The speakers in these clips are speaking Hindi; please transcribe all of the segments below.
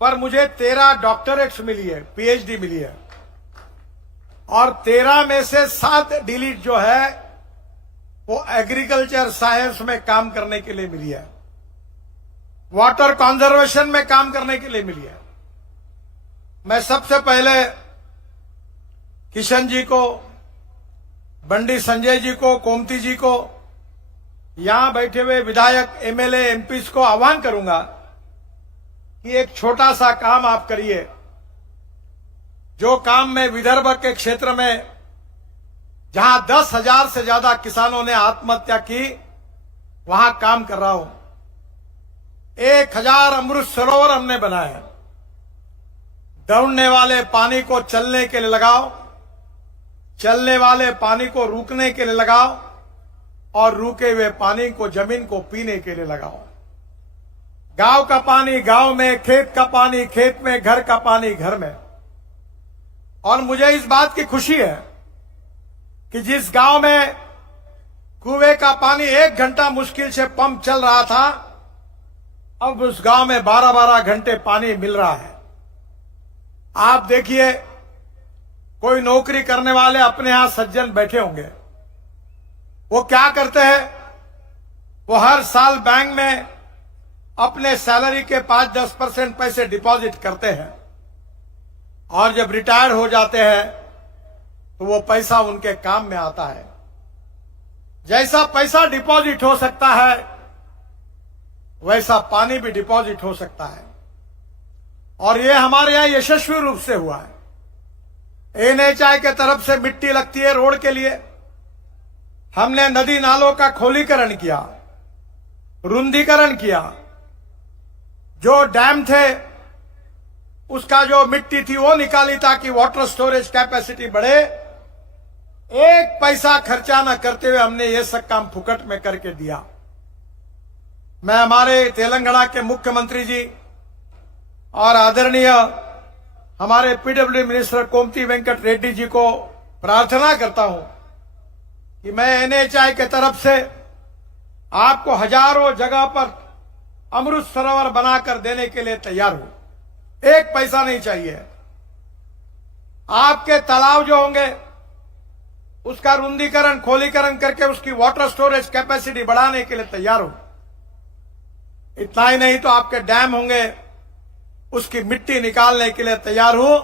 पर मुझे 13 डॉक्टरेट्स मिली है, पीएचडी मिली है, और 13 में से 7 डिलीट जो है वो एग्रीकल्चर साइंस में काम करने के लिए मिली है, वाटर कंजर्वेशन में काम करने के लिए मिली है। मैं सबसे पहले किशन जी को, बंडी संजय जी को, कोमती जी को, यहां बैठे हुए विधायक, एमएलए, एमपीस को आह्वान करूंगा कि एक छोटा सा काम आप करिए। जो काम मैं विदर्भ के क्षेत्र में, जहां 10,000 से ज्यादा किसानों ने आत्महत्या की, वहां काम कर रहा हूं। 1,000 अमृत सरोवर हमने बनाए। दौड़ने वाले पानी को चलने के लिए लगाओ, चलने वाले पानी को रुकने के लिए लगाओ, और रुके हुए पानी को जमीन को पीने के लिए लगाओ। गांव का पानी गांव में, खेत का पानी खेत में, घर का पानी घर में। और मुझे इस बात की खुशी है कि जिस गांव में कुएं का पानी 1 घंटा मुश्किल से पंप चल रहा था, अब उस गांव में 12-12 घंटे पानी मिल रहा है। आप देखिए, कोई नौकरी करने वाले अपने यहां सज्जन बैठे होंगे, वो क्या करते हैं? वो हर साल बैंक में अपने सैलरी के 5-10% पैसे डिपॉजिट करते हैं, और जब रिटायर हो जाते हैं तो वो पैसा उनके काम में आता है। जैसा पैसा डिपॉजिट हो सकता है, वैसा पानी भी डिपॉजिट हो सकता है, और ये हमारे यहां यशस्वी रूप से हुआ है। एनएचआई के तरफ से मिट्टी लगती है रोड के लिए, हमने नदी नालों का खोलीकरण किया, रुंदीकरण किया। जो डैम थे उसका जो मिट्टी थी वो निकाली ताकि वाटर स्टोरेज कैपेसिटी बढ़े। 1 पैसा खर्चा न करते हुए हमने ये सब काम फुकट में करके दिया। मैं हमारे तेलंगाना के मुख्यमंत्री जी और आदरणीय हमारे पीडब्ल्यू मिनिस्टर कोमती वेंकट रेड्डी जी को प्रार्थना करता हूं कि मैं एनएचआई के तरफ से आपको हजारों जगह पर अमृत सरोवर बनाकर देने के लिए तैयार हूं। 1 पैसा नहीं चाहिए। आपके तालाब जो होंगे उसका रुंदीकरण, खोलीकरण करके उसकी वाटर स्टोरेज कैपेसिटी बढ़ाने के लिए तैयार हूं। इतना ही नहीं तो आपके डैम होंगे, उसकी मिट्टी निकालने के लिए तैयार हूं।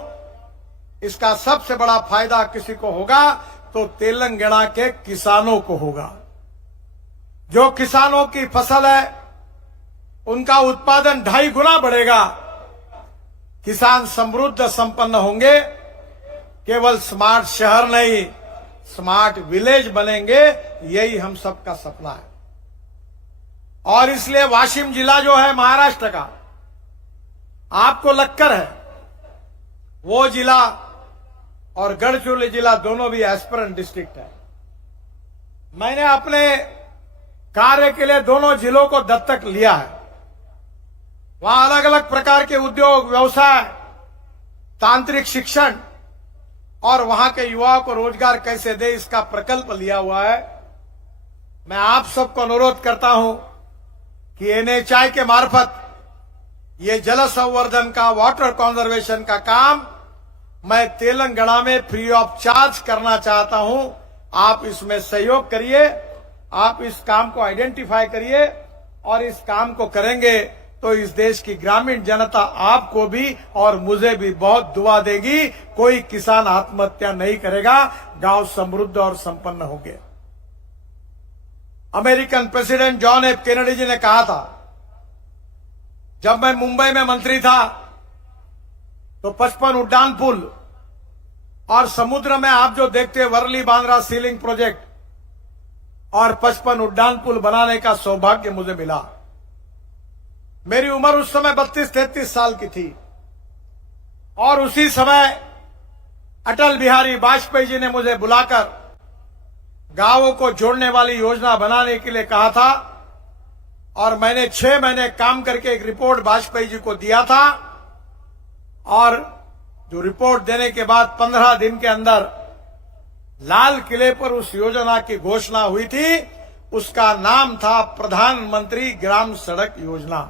इसका सबसे बड़ा फायदा किसी को होगा तो तेलंगाना के किसानों को होगा। जो किसानों की फसल है उनका उत्पादन 2.5 गुना बढ़ेगा। किसान समृद्ध संपन्न होंगे। केवल स्मार्ट शहर नहीं, स्मार्ट विलेज बनेंगे। यही हम सबका सपना है। और इसलिए वाशिम जिला जो है महाराष्ट्र का, आपको लगकर है, वो जिला और गढ़चिरौली जिला दोनों भी एस्पिरेंट डिस्ट्रिक्ट है। मैंने अपने कार्य के लिए दोनों जिलों को दत्तक लिया है। वहां अलग अलग प्रकार के उद्योग, व्यवसाय, तांत्रिक शिक्षण और वहां के युवाओं को रोजगार कैसे दे, इसका प्रकल्प लिया हुआ है। मैं आप सबको अनुरोध करता हूं कि एनएचआई के मार्फत ये जल संवर्धन का, वाटर कंजर्वेशन का काम मैं तेलंगाना में फ्री ऑफ चार्ज करना चाहता हूं। आप इसमें सहयोग करिए, आप इस काम को आइडेंटिफाई करिए, और इस काम को करेंगे तो इस देश की ग्रामीण जनता आपको भी और मुझे भी बहुत दुआ देगी। कोई किसान आत्महत्या नहीं करेगा, गांव समृद्ध और संपन्न होंगे। American president John F Kennedy ji ने कहा था, जब मैं मुंबई में मंत्री था तो 55 उड्डान पुल और समुद्र में आप जो देखते हैं वर्ली बांद्रा सीलिंग प्रोजेक्ट और 55 उड्डान पुल बनाने का सौभाग्य मुझे मिला। मेरी उम्र उस समय 32-33 साल की थी, और उसी समय अटल बिहारी वाजपेयी जी ने मुझे बुलाकर गांवों को जोड़ने वाली योजना बनाने के लिए कहा था, और मैंने 6 महीने काम करके एक रिपोर्ट वाजपेयी जी को दिया था। और जो रिपोर्ट देने के बाद 15 दिन के अंदर लाल किले पर उस योजना की घोषणा हुई थी। उसका नाम था प्रधानमंत्री ग्राम सड़क योजना।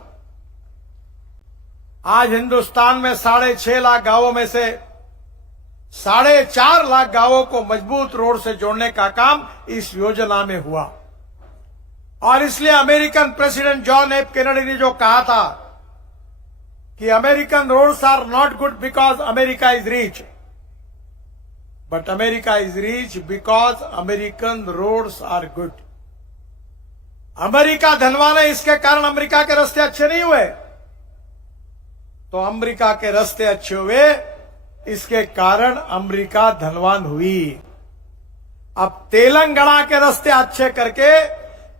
आज हिंदुस्तान में 6.5 लाख गांवों में से 4.5 लाख गांवों को मजबूत रोड से जोड़ने का काम इस योजना में हुआ। और इसलिए American president John F Kennedy ने जो कहा था कि American roads are not good because America is rich, but America is rich because American roads are good. अमेरिका धनवान है, इसके कारण अमेरिका के रास्ते अच्छे नहीं हुए, तो अमेरिका के रास्ते अच्छे हुए, इसके कारण अमेरिका धनवान हुई। अब तेलंगाना के रास्ते अच्छे करके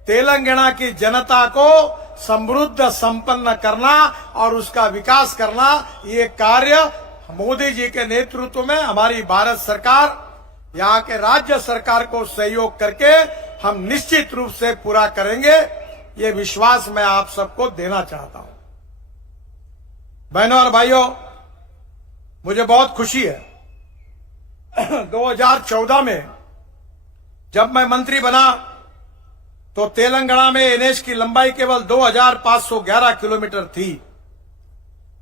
तेलंगाना की जनता को समृद्ध संपन्न करना और उसका विकास करना, ये कार्य मोदी जी के नेतृत्व में हमारी भारत सरकार, यहां के राज्य सरकार को सहयोग करके हम निश्चित रूप से पूरा करेंगे। ये विश्वास मैं आप सबको देना चाहता हूं। बहनों और भाइयों, मुझे बहुत खुशी है 2014 में जब मैं मंत्री बना तो तेलंगाना में एनएच की लंबाई केवल 2511 किलोमीटर थी,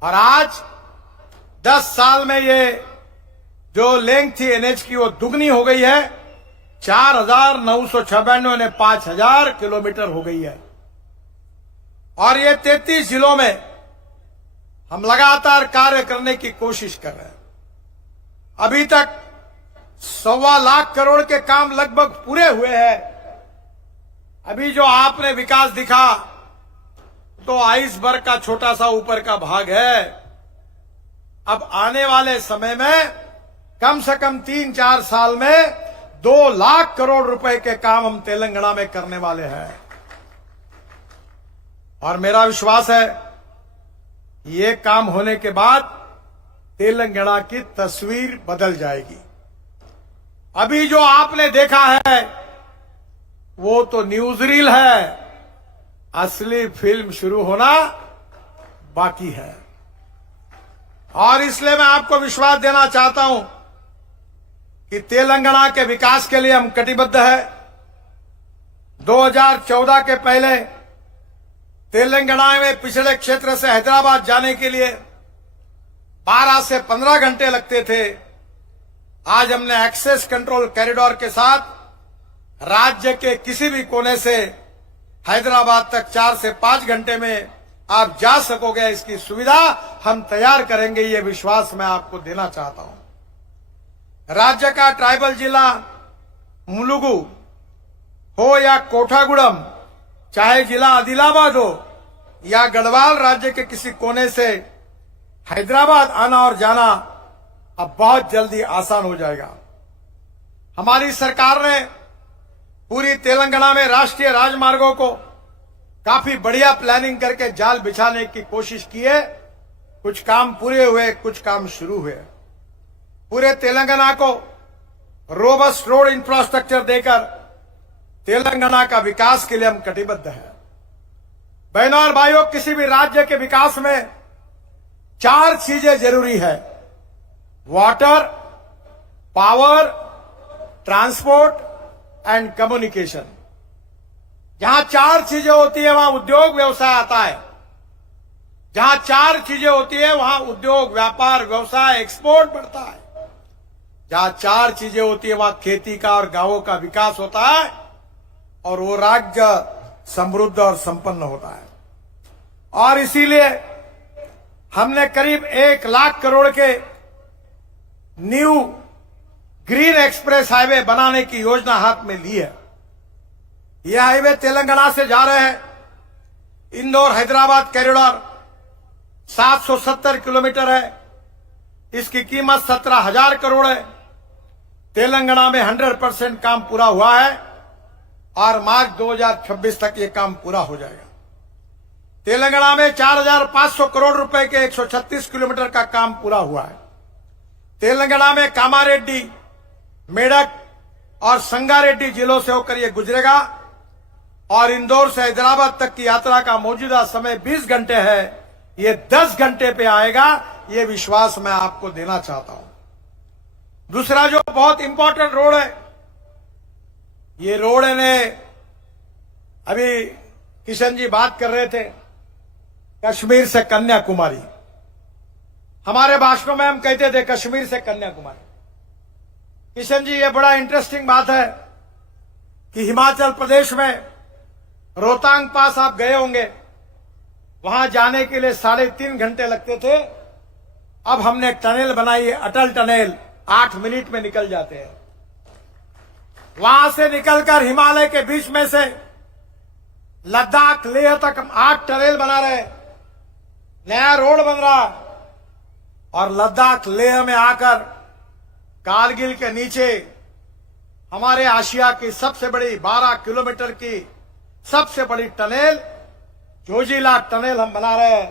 और आज 10 साल में ये जो लेंथ थी एनएच की वो दुगनी हो गई है। 4,996 ने 5,000 किलोमीटर हो गई है। और ये 33 जिलों में हम लगातार कार्य करने की कोशिश कर रहे हैं। अभी तक 1.25 लाख करोड़ के काम लगभग पूरे हुए हैं। अभी जो आपने विकास दिखा तो आइसबर्ग का छोटा सा ऊपर का भाग है। अब आने वाले समय में कम से कम 3-4 साल में 2 लाख करोड़ रुपए के काम हम तेलंगाना में करने वाले हैं। और मेरा विश्वास है ये काम होने के बाद तेलंगाना की तस्वीर बदल जाएगी। अभी जो आपने देखा है वो तो न्यूज़रील है, असली फिल्म शुरू होना बाकी है। और इसलिए मैं आपको विश्वास देना चाहता हूं कि तेलंगाना के विकास के लिए हम कटिबद्ध है। 2014 के पहले तेलंगाना में पिछड़े क्षेत्र से हैदराबाद जाने के लिए 12 से 15 घंटे लगते थे। आज हमने एक्सेस कंट्रोल कॉरिडोर के साथ राज्य के किसी भी कोने से हैदराबाद तक 4 से 5 घंटे में आप जा सकोगे, इसकी सुविधा हम तैयार करेंगे। ये विश्वास मैं आपको देना चाहता हूं। राज्य का ट्राइबल जिला मुलुगु हो या कोठागुड़म, चाहे जिला आदिलाबाद हो या गढ़वाल, राज्य के किसी कोने से हैदराबाद आना और जाना अब बहुत जल्दी आसान हो जाएगा। हमारी सरकार ने पूरी तेलंगाना में राष्ट्रीय राजमार्गों को काफी बढ़िया प्लानिंग करके जाल बिछाने की कोशिश की है। कुछ काम पूरे हुए, कुछ काम शुरू हुए। पूरे तेलंगाना को रोबस्ट रोड इंफ्रास्ट्रक्चर देकर तेलंगाना का विकास के लिए हम कटिबद्ध हैं। बहनों और भाइयों, किसी भी राज्य के विकास में 4 चीजें जरूरी है: water, power, transport and communication. जहां 4 चीजें होती है वहां उद्योग व्यवसाय आता है। जहां 4 चीजें होती है वहां उद्योग, व्यापार, व्यवसाय, एक्सपोर्ट बढ़ता है। जहां 4 चीजें होती है वहां खेती का और गांवों का विकास होता है और वो राज्य समृद्ध और संपन्न होता है। और इसीलिए हमने करीब 1 लाख करोड़ के न्यू ग्रीन एक्सप्रेस हाईवे बनाने की योजना हाथ में ली है। यह हाईवे तेलंगाना से जा रहे हैं। इंदौर हैदराबाद कॉरिडोर 770 किलोमीटर है। इसकी कीमत 17,000 करोड़ है। तेलंगाना में 100% काम पूरा हुआ है और मार्च 2026 तक ये काम पूरा हो जाएगा। तेलंगाना में 4,500 करोड़ रुपए के 136 किलोमीटर का काम पूरा हुआ है। तेलंगाना में कामारेड्डी, मेडक और संगारेड्डी जिलों से होकर यह गुजरेगा और इंदौर से हैदराबाद तक की यात्रा का मौजूदा समय 20 घंटे है। ये 10 घंटे पे आएगा। ये विश्वास मैं आपको देना चाहता हूं। दूसरा जो बहुत इंपॉर्टेंट रोड है, ये रोड ने अभी किशन जी बात कर रहे थे, कश्मीर से कन्याकुमारी हमारे भाषणों में हम कहते थे कश्मीर से कन्याकुमारी। किशन जी, ये बड़ा इंटरेस्टिंग बात है कि हिमाचल प्रदेश में रोहतांग पास आप गए होंगे, वहां जाने के लिए 3.5 घंटे लगते थे। अब हमने एक टनल बनाई है, अटल टनल, 8 मिनट में निकल जाते हैं। वहां से निकलकर हिमालय के बीच में से लद्दाख लेह तक हम 8 टनल बना रहे, नया रोड बन रहा, और लद्दाख लेह में आकर कारगिल के नीचे हमारे आशिया की सबसे बड़ी 12 किलोमीटर की सबसे बड़ी टनल जोजिला टनल हम बना रहे हैं,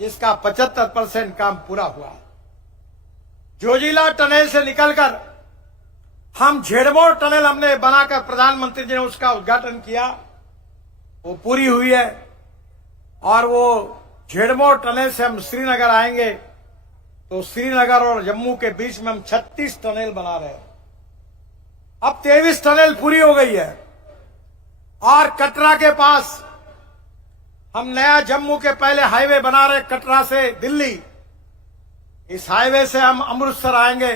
जिसका 75% काम पूरा हुआ। जोजिला टनल से निकलकर हम झेड़मोड़ टनल हमने बनाकर प्रधानमंत्री जी ने उसका उद्घाटन किया, वो पूरी हुई है। और वो झेड़मोड़ टनल से हम श्रीनगर आएंगे, तो श्रीनगर और जम्मू के बीच में हम 36 टनल बना रहे हैं। अब 23 टनल पूरी हो गई है। और कटरा के पास हम नया जम्मू के पहले हाईवे बना रहे, कटरा से दिल्ली। इस हाईवे से हम अमृतसर आएंगे,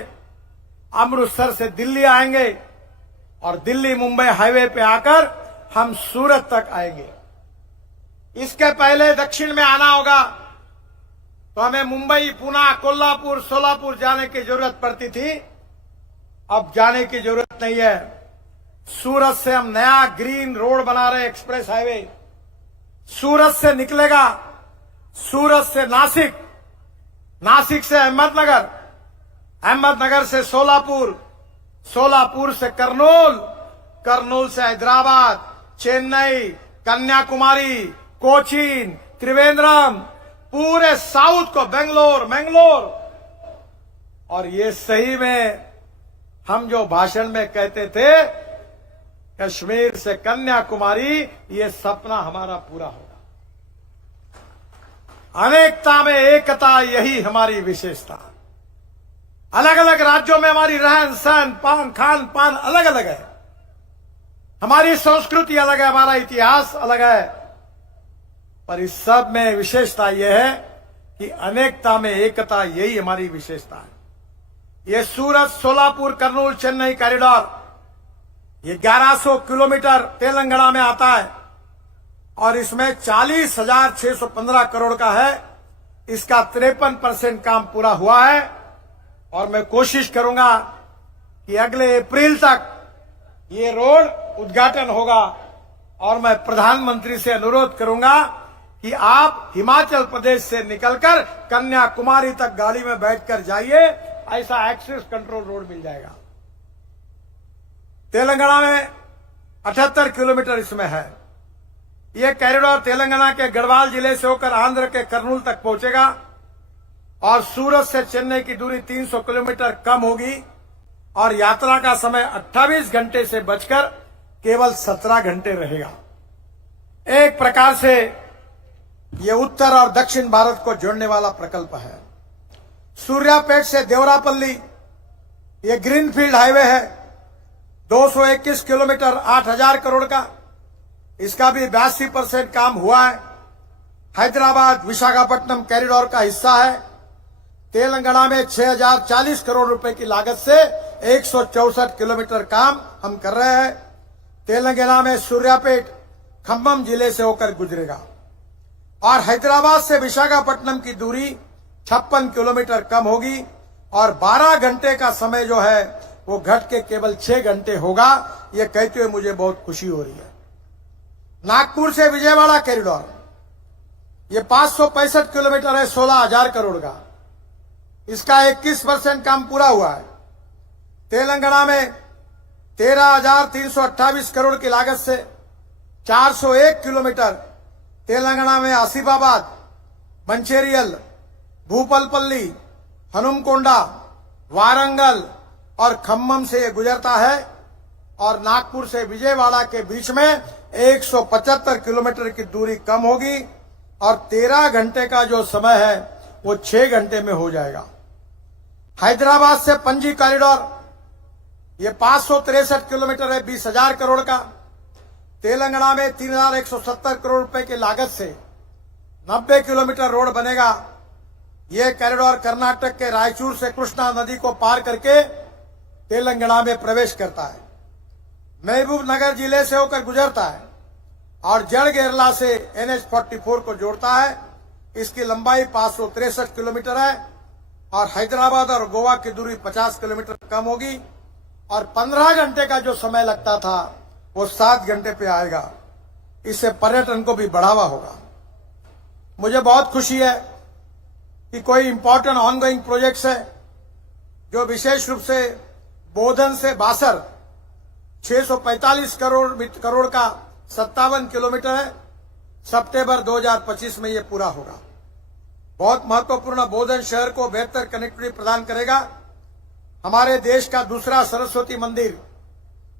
अमृतसर से दिल्ली आएंगे, और दिल्ली मुंबई हाईवे पे आकर हम सूरत तक आएंगे। इसके पहले दक्षिण में आना होगा तो हमें मुंबई, पुणे, कोल्हापुर, सोलापुर जाने की जरूरत पड़ती थी। अब जाने की जरूरत नहीं है। सूरत से हम नया ग्रीन रोड बना रहे, एक्सप्रेस हाईवे। सूरत से निकलेगा, सूरत से नासिक, नासिक से अहमदनगर, अहमदनगर से सोलापुर, सोलापुर से कर्नूल, कर्नूल से हैदराबाद, चेन्नई, कन्याकुमारी, कोचीन, त्रिवेंद्रम, पूरे साउथ को बेंगलोर, मैंगलोर। और ये सही में हम जो भाषण में कहते थे कश्मीर से कन्याकुमारी, ये सपना हमारा पूरा होगा। अनेकता में एकता, यही हमारी विशेषता। अलग अलग राज्यों में हमारी रहन सहन, पान, खान पान अलग अलग है, हमारी संस्कृति अलग है, हमारा इतिहास अलग है, पर इस सब में विशेषता यह है कि अनेकता में एकता, यही हमारी विशेषता है। ये सूरत, सोलापुर, कर्नूल, चेन्नई कॉरिडोर, ये 1100 किलोमीटर तेलंगाना में आता है, और इसमें 40,615 करोड़ का है। इसका 53% काम पूरा हुआ है, और मैं कोशिश करूंगा कि अगले अप्रैल तक ये रोड उद्घाटन होगा। और मैं प्रधानमंत्री से अनुरोध करूंगा कि आप हिमाचल प्रदेश से निकलकर कन्याकुमारी तक गाड़ी में बैठकर जाइए, ऐसा एक्सेस कंट्रोल रोड मिल जाएगा। तेलंगाना में 78 किलोमीटर इसमें है। यह कॉरिडोर तेलंगाना के गढ़वाल जिले से होकर आंध्र के कर्नूल तक पहुंचेगा, और सूरत से चेन्नई की दूरी 300 किलोमीटर कम होगी, और यात्रा का समय 28 घंटे से बचकर केवल 17 घंटे रहेगा। एक प्रकार से ये उत्तर और दक्षिण भारत को जोड़ने वाला प्रकल्प है। सूर्यापेट से देवरापल्ली ये ग्रीनफील्ड हाईवे है, 221 किलोमीटर, 8,000 करोड़ का। इसका भी 82% काम हुआ है। हैदराबाद विशाखापट्टनम कॉरिडोर का हिस्सा है। तेलंगाना में 6,040 करोड़ रुपए की लागत से 164 किलोमीटर काम हम कर रहे हैं। तेलंगाना में सूर्यापेट खम्मम जिले से होकर गुजरेगा, और हैदराबाद से विशाखापट्टनम की दूरी 56 किलोमीटर कम होगी, और 12 घंटे का समय जो है वो घट के केवल 6 घंटे होगा। ये कहते हुए मुझे बहुत खुशी हो रही है। नागपुर से विजयवाड़ा कॉरिडोर, ये 565 किलोमीटर है, 16,000 करोड़ का। इसका 21% काम पूरा हुआ है। तेलंगाना में 13,328 करोड़ की लागत से 401 किलोमीटर तेलंगाना में आसिफाबाद, मंचेरियल, भूपलपल्ली, हनुमकोंडा, वारंगल और खम्मम से ये गुजरता है, और नागपुर से विजयवाड़ा के बीच में 175 किलोमीटर की दूरी कम होगी, और 13 घंटे का जो समय है वो 6 घंटे में हो जाएगा। हैदराबाद से पणजी कॉरिडोर, ये 563 किलोमीटर है, 20,000 करोड़ का। तेलंगाना में 3,170 करोड़ रुपए की लागत से 90 किलोमीटर रोड बनेगा, ये कॉरिडोर कर्नाटक के रायचूर से कृष्णा नदी को पार करके तेलंगाना में प्रवेश करता है, महबूब नगर जिले से होकर गुजरता है और जड़गेरला से NH-44 को जोड़ता है। इसकी लंबाई 563 किलोमीटर है और हैदराबाद और गोवा की दूरी 50 किलोमीटर कम होगी और 15 घंटे का जो समय लगता था वो 7 घंटे पे आएगा। इससे पर्यटन को भी बढ़ावा होगा। मुझे बहुत खुशी है कि कोई इंपॉर्टेंट ऑनगोइंग प्रोजेक्ट्स है जो विशेष रूप से बोधन से बासर 645 करोड़ का 57 किलोमीटर है। सितंबर 2025 में ये पूरा होगा। बहुत महत्वपूर्ण बोधन शहर को बेहतर कनेक्टिविटी प्रदान करेगा। हमारे देश का दूसरा सरस्वती मंदिर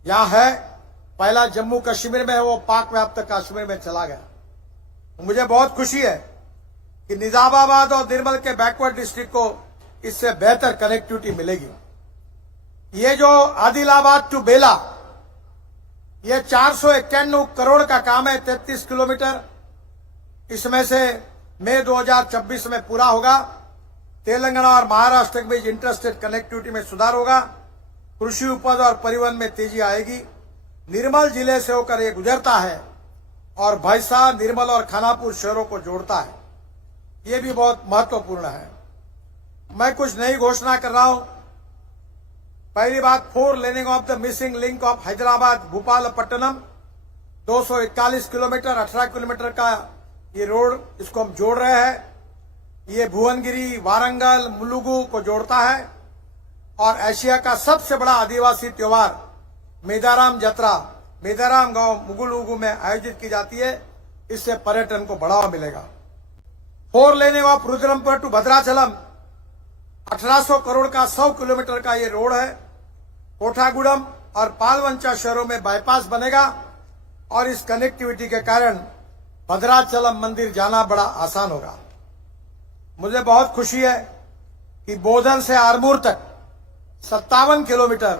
यहाँ है, पहला जम्मू कश्मीर में है, वो पाक व्याप्त कश्मीर में चला गया। मुझे बहुत खुशी है कि निजामाबाद और निर्मल के बैकवर्ड डिस्ट्रिक्ट को इससे बेहतर कनेक्टिविटी मिलेगी। ये जो आदिलाबाद टू बेला, ये 491 करोड़ का काम है, 33 किलोमीटर। इसमें से मई 2026 में पूरा होगा। तेलंगाना और महाराष्ट्र के बीच इंटरस्टेट कनेक्टिविटी में सुधार होगा। कृषि उपज और परिवहन में तेजी आएगी। निर्मल जिले से होकर ये गुजरता है और भैंसा, निर्मल और खानापुर शहरों को जोड़ता है। ये भी बहुत महत्वपूर्ण है। मैं कुछ नई घोषणा कर रहा हूं। पहली बात, 4 laning of the missing link of Hyderabad Bhopalpatnam 241 kilometre, 18 kilometre का ये रोड, इसको हम जोड़ रहे हैं। ये भुवनगिरी, वारंगल, मुलुगु को जोड़ता है और एशिया का सबसे बड़ा आदिवासी त्योहार मेदाराम जत्रा मेदाराम गांव मुगुलुगु में आयोजित की जाती है। इससे पर्यटन को बढ़ावा मिलेगा। 4 laning of Rudrampur to Bhadrachalam 1800 crore का 100 किलोमीटर का ये रोड है। कोठागुड़म और पालवंचा शहरों में बाईपास बनेगा और इस कनेक्टिविटी के कारण भद्राचलम मंदिर जाना बड़ा आसान होगा। मुझे बहुत खुशी है कि बोधन से आरमूर तक 57 किलोमीटर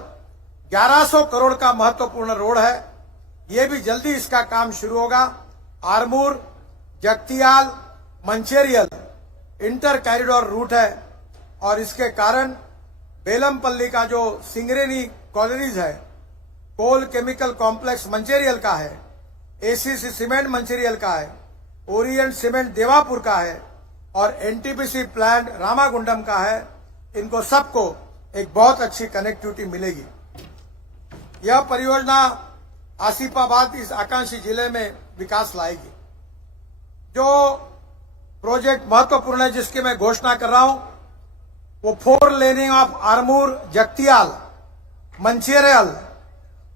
1100 करोड़ का महत्वपूर्ण रोड है। ये भी जल्दी इसका काम शुरू होगा। Armoor, Jagtial, Mancherial inter corridor route है और इसके कारण बेलमपल्ली का जो सिंगरेनी कॉलोनीज है, कोल केमिकल कॉम्प्लेक्स मंचेरियल का है, एसीसी सीमेंट मंचेरियल का है, ओरिएंट सीमेंट देवापुर का है और एनटीपीसी प्लांट रामागुंडम का है। इनको सबको एक बहुत अच्छी कनेक्टिविटी मिलेगी। यह परियोजना आसिफाबाद इस आकांक्षी जिले में विकास लाएगी। जो प्रोजेक्ट महत्वपूर्ण है जिसकी मैं घोषणा कर रहा हूं वो 4 लेनिंग ऑफ आरमूर, जगतियाल, मंचेरियल,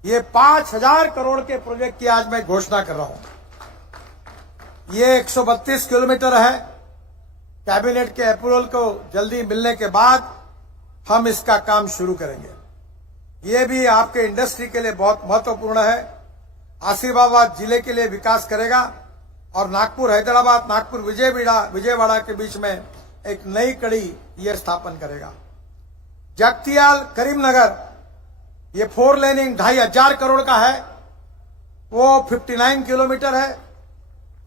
ये 5000 करोड़ के प्रोजेक्ट की आज मैं घोषणा कर रहा हूं। ये 132 किलोमीटर है। कैबिनेट के अप्रूवल को जल्दी मिलने के बाद हम इसका काम शुरू करेंगे। ये भी आपके इंडस्ट्री के लिए बहुत महत्वपूर्ण है। आसिफाबाद जिले के लिए विकास करेगा और नागपुर, हैदराबाद, नागपुर, विजयवाड़ा के बीच में एक नई कड़ी ये स्थापन करेगा। जगतियाल, करीमनगर, ये 4 लेनिंग 2500 करोड़ का है। वो 59 किलोमीटर है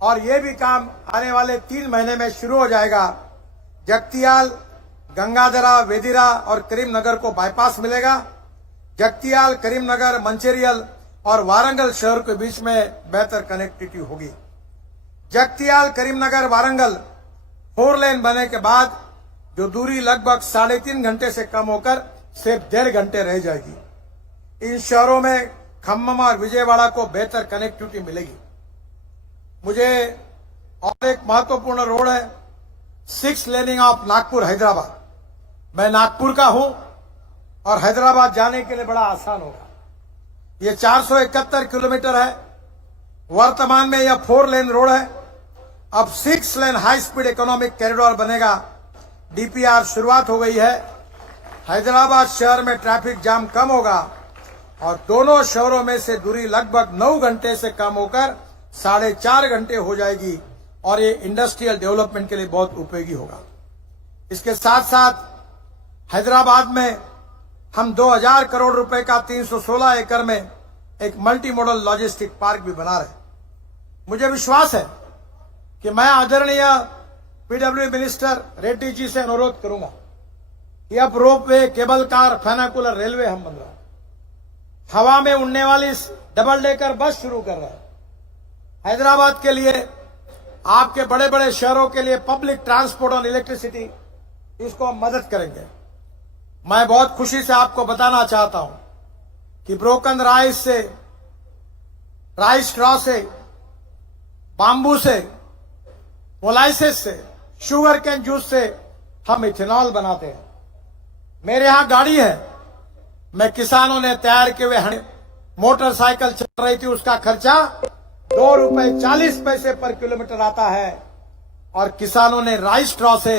और ये भी काम आने वाले 3 महीने में शुरू हो जाएगा। जगतियाल, गंगाधरा, वेदिरा और करीमनगर को बाईपास मिलेगा। जगतियाल, करीमनगर, मंचेरियल और वारंगल शहर के बीच में बेहतर कनेक्टिविटी होगी। जगतियाल, करीमनगर, वारंगल 4 लेन बनने के बाद जो दूरी लगभग 3.5 घंटे से कम होकर सिर्फ 1.5 घंटे रह जाएगी। इन शहरों में खम्मम और विजयवाड़ा को बेहतर कनेक्टिविटी मिलेगी। मुझे और एक महत्वपूर्ण रोड है 6 लेनिंग ऑफ नागपुर, हैदराबाद। मैं नागपुर का हूं और हैदराबाद जाने के लिए बड़ा आसान होगा। ये 471 किलोमीटर है। वर्तमान में यह 4 लेन रोड है। अब 6 लेन हाई स्पीड इकोनॉमिक कॉरिडोर बनेगा। डीपीआर शुरुआत हो गई है। हैदराबाद शहर में ट्रैफिक जाम कम होगा और दोनों शहरों में से दूरी लगभग 9 घंटे से कम होकर 4.5 घंटे हो जाएगी और ये इंडस्ट्रियल डेवलपमेंट के लिए बहुत उपयोगी होगा। इसके साथ साथ हैदराबाद में हम 2000 करोड़ रुपए का 316 एकड़ में एक मल्टी मॉडल लॉजिस्टिक पार्क भी बना रहे हैं। मुझे विश्वास है कि मैं आदरणीय पीडब्ल्यू मिनिस्टर रेड्डी जी से अनुरोध करूंगा कि अब ropeway, cable car, funicular railway हम बन रहा है, हवा में उड़ने वाली डबल डेकर बस शुरू कर रहे हैं। हैदराबाद के लिए, आपके बड़े बड़े शहरों के लिए पब्लिक ट्रांसपोर्ट और इलेक्ट्रिसिटी, इसको हम मदद करेंगे। मैं बहुत खुशी से आपको बताना चाहता हूं कि ब्रोकन राइस से, राइस स्ट्रॉ से, बांबू से, मोलाइसिस से, शुगर कैन जूस से हम इथेनॉल बनाते हैं। मेरे यहां गाड़ी है, मैं किसानों ने तैयार किए हुए मोटरसाइकिल चल रही थी, उसका खर्चा ₹2.40 पर किलोमीटर आता है, और किसानों ने राइस स्ट्रॉ से